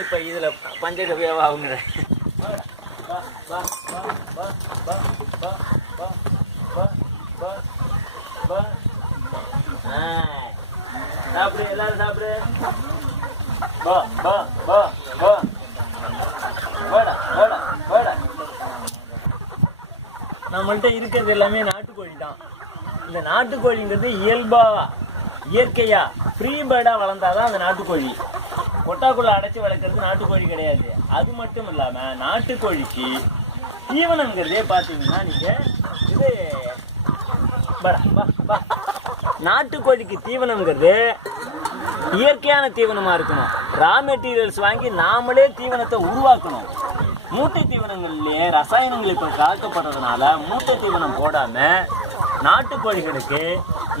இப்போ இதில் பஞ்சகவியாவா அவங்க சாப்பிடு எல்லாரும் சாப்பிடு. பா பா பா பா வாடா வாடா வாடா. இருக்கிறது எல்லாமே நாட்டுக்கோழி தான். இந்த நாட்டுக்கோழிங்கிறது இயல்பா இயற்கையா ஃப்ரீ பேர்டாக வளர்ந்தாதான் அந்த நாட்டுக்கோழி. கொட்டாக்குள்ள அடைச்சி வளர்க்குறது நாட்டுக்கோழி கிடையாது. அது மட்டும் இல்லாமல் நாட்டுக்கோழிக்கு தீவனங்கிறதே பார்த்தீங்கன்னா நீங்கள் இது நாட்டுக்கோழிக்கு தீவனங்கிறது இயற்கையான தீவனமாக இருக்கணும். ரா மெட்டீரியல்ஸ் வாங்கி நாமளே தீவனத்தை உருவாக்கணும். மூட்டை தீவனங்கள்லயே ரசாயனங்கள் இப்போ கலக்கப்படுறதுனால மூட்டை தீவனம் போடாம நாட்டுக்கோழிகளுக்கு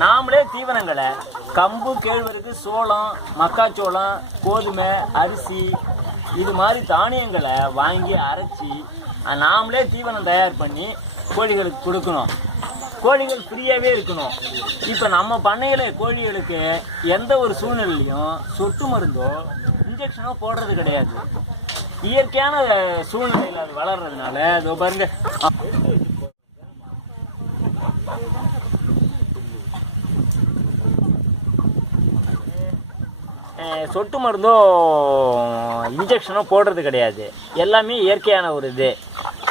நாமளே தீவனங்களை கம்பு கேழ்வரகு சோளம் மக்காச்சோளம் கோதுமை அரிசி இது மாதிரி தானியங்களை வாங்கி அரைச்சி நாமளே தீவனம் தயார் பண்ணி கோழிகளுக்கு கொடுக்கணும். கோழிகள் ஃப்ரீயாகவே இருக்கணும். இப்போ நம்ம பண்ணையில் கோழிகளுக்கு எந்த ஒரு சூழ்நிலையிலையும் சொட்டு மருந்தோ இன்ஜெக்ஷனோ போடுறது கிடையாது. இயற்கையான சூழ்நிலையில் அது வளர்றதுனால இதோ பாருங்க. சொட்டு மருந்தோ இன்ஜெக்ஷனோ போடுறது கிடையாது. எல்லாமே இயற்கையான ஒரு இது.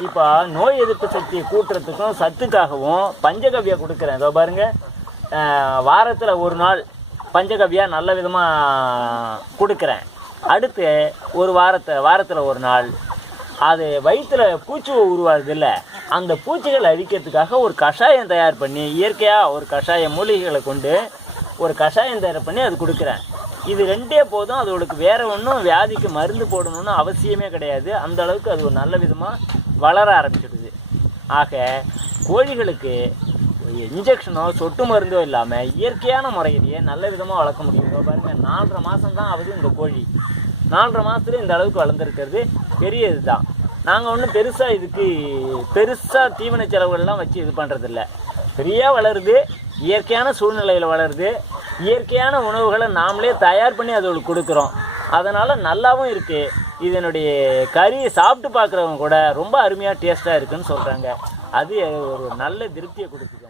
இப்போ நோய் எதிர்ப்பு சக்தியை கூட்டுறதுக்கும் சத்துக்காகவும் பஞ்சகவ்யா கொடுக்குறேன். இதோ பாருங்கள் வாரத்தில் ஒரு நாள் பஞ்சகவ்யா நல்ல விதமாக கொடுக்குறேன். அடுத்து ஒரு வாரத்தை வாரத்தில் ஒரு நாள். அது வயிற்றில் பூச்சி உருவாகுது இல்லை அந்த பூச்சிகளை அழிக்கிறதுக்காக ஒரு கஷாயம் தயார் பண்ணி இயற்கையாக ஒரு கஷாயம் மூலிகைகளை கொண்டு ஒரு கஷாயம் தயார் பண்ணி அது கொடுக்குறேன். இது ரெண்டே போதும். அதோடக்கு வேற ஒன்றும் வியாதிக்கு மருந்து போடணும்னு அவசியமே கிடையாது. அந்த அளவுக்கு அது ஒரு நல்ல விதமாக வளர ஆரம்பிச்சிடுது. ஆக கோழிகளுக்கு இன்ஜெக்ஷனோ சொட்டு மருந்தோ இல்லாமல் இயற்கையான முறையிலேயே நல்ல விதமாக வளர்க்க முடியும் பாருங்கள் நாலரை மாதம் தான் ஆகுது இந்த கோழி. நாலரை மாதத்துல இந்த அளவுக்கு வளர்ந்துருக்கிறது பெரிய இதுதான் நாங்கள் ஒன்றும் பெருசாக இதுக்கு பெருசாக தீவன செலவுகள்லாம் வச்சு இது பண்ணுறதில்ல ஃப்ரீயாக வளருது. இயற்கையான சூழ்நிலையில் வளருது. இயற்கையான உணவுகளை நாமளே தயார் பண்ணி அதோடு கொடுக்குறோம். அதனால் நல்லாவும் இருக்குது இதனுடைய கறியை சாப்பிட்டு பார்க்குறவங்க கூட ரொம்ப அருமையாக டேஸ்ட்டாக இருக்குன்னு சொல்கிறாங்க அது ஒரு நல்ல திருப்தியை கொடுக்குது.